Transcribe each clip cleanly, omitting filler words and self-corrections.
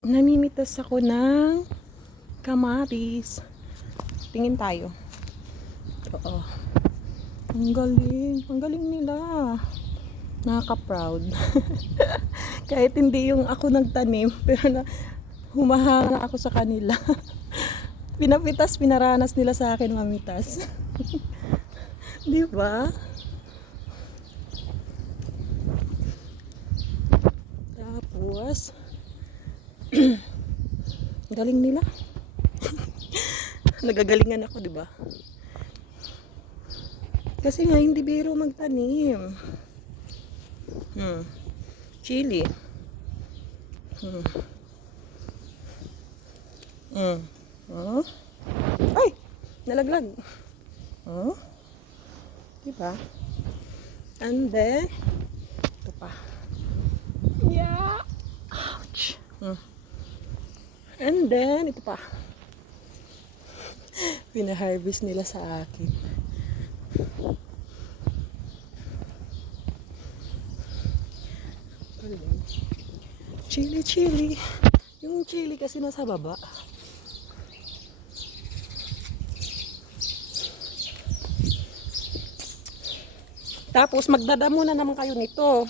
Namimitas ako ng kamatis. Tingin tayo. Oo. Ang galing. Ang galing nila. Nakaka-proud. Kahit hindi yung ako nagtanim, pero humahanga ako sa kanila. Pinapitas, pinaranas nila sa akin mamitas. Di ba? Tapos, galing nila. Nagagalingan ako, di ba? Kasi nga, hindi biro magtanim. Chili. Oh. Ay! Nalaglag. Oh. Diba? And then, ito pa. Yeah! Ouch! And then, ito pa. Pina-harvest nila sa akin. Chili, chili. Yung chili kasi nasa baba. Tapos magdadamo na naman kayo nito.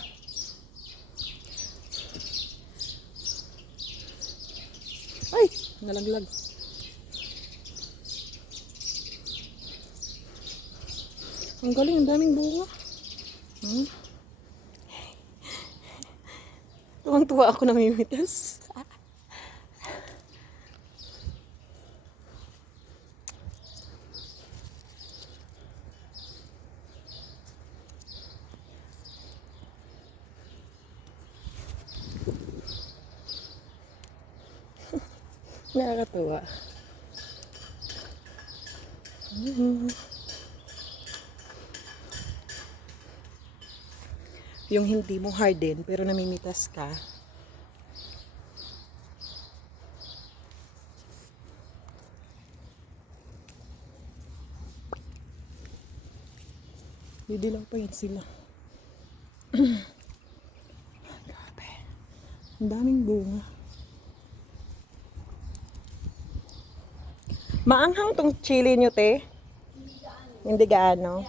Ay, nalaglag. Ang galing, ang daming bunga. Tuwang-tuwa ako namimitas. Nakakatuwa. Yung hindi mo harden pero namimitas ka. Didilaw pa yun sila. Grabe. Ang daming bunga. Maanghang tong chili nyo, te? Hindi gaano.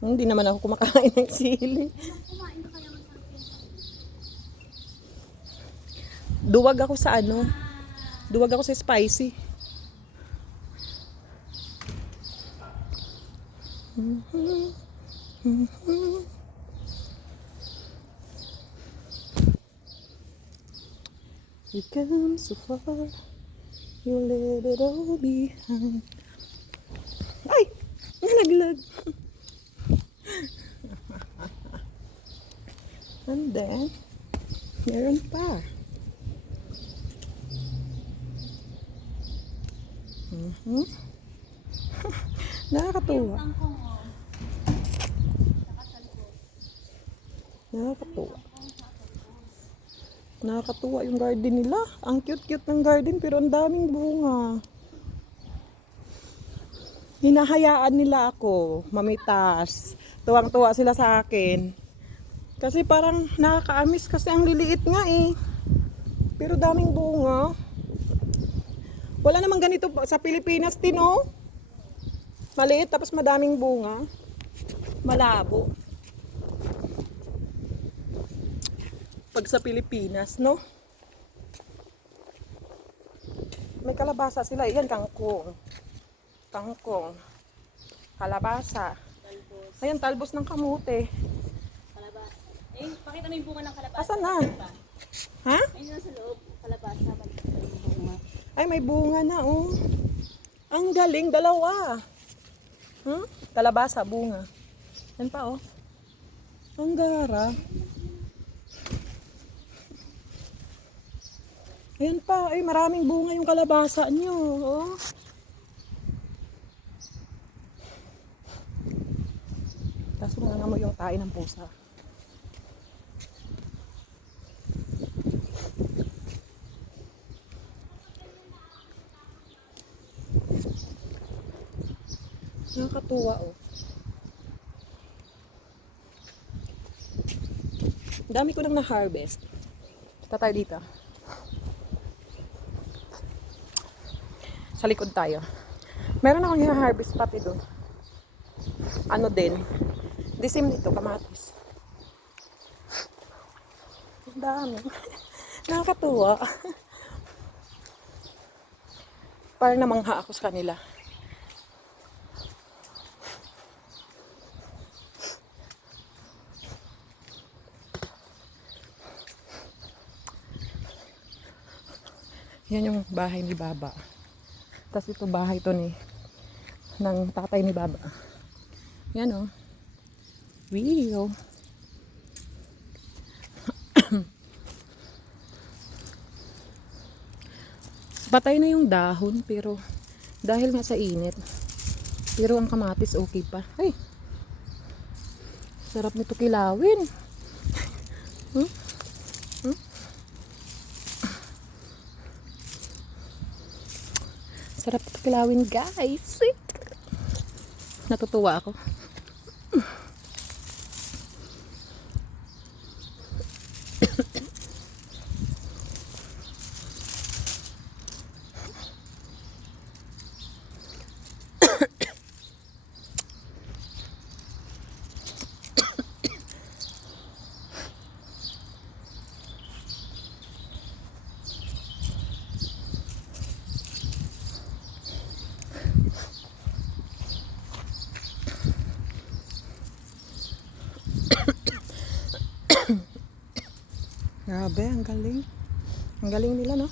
Hindi naman ako kumakain ng sili. Duwag ako sa ano? Duwag ako sa spicy. We come so far, you leave it all behind. Ay! Nalaglag! And then, meron pa. Nakakatuwa. Nakakatuwa. Nakakatuwa yung garden nila. Ang cute-cute ng garden pero ang daming bunga. Hinahayaan nila ako mamitas. Tuwang-tuwa sila sa akin. Kasi parang nakaka-amis kasi ang liliit nga eh. Pero daming bunga. Wala namang ganito sa Pilipinas din oh. Maliit tapos madaming bunga. Malabo. Pag sa Pilipinas, no? May kalabasa sila. Yan, kangkong. Kangkong. Kalabasa. Talbos. Ayan, talbos ng kamote. Kalabasa. Eh, pakita mo yung bunga ng kalabasa. Asan na? Ha? Ayun na sa loob. Kalabasa. Pakita mo yung bunga. Ay, may bunga na, oh. Ang galing, dalawa. Kalabasa, bunga. Yan pa, oh. Ang gara. Ayan pa, ay maraming bunga yung kalabasa nyo, oh. Tapos nga mo yung tae ng pusa. Nakakatuwa, oh. Dami ko nang na-harvest. Punta tayo dito. Sa likod tayo. Meron akong i-harvest pati doon. Ano din. Disim nito, kamatis. Ang dami. Nakakatuwa. Parang namangha ako sa kanila. Yan yung bahay ni Baba. Tapos ito bahay to ni ng tatay ni Baba. Yan oh. Wheel. Patay na yung dahon pero dahil nga sa init. Pero ang kamatis okay pa. Ay. Sarap nito kilawin. Hmm? Hmm? Sarap nito kilawin, guys. Natutuwa ako. Grabe, ang galing. Ang galing nila, no?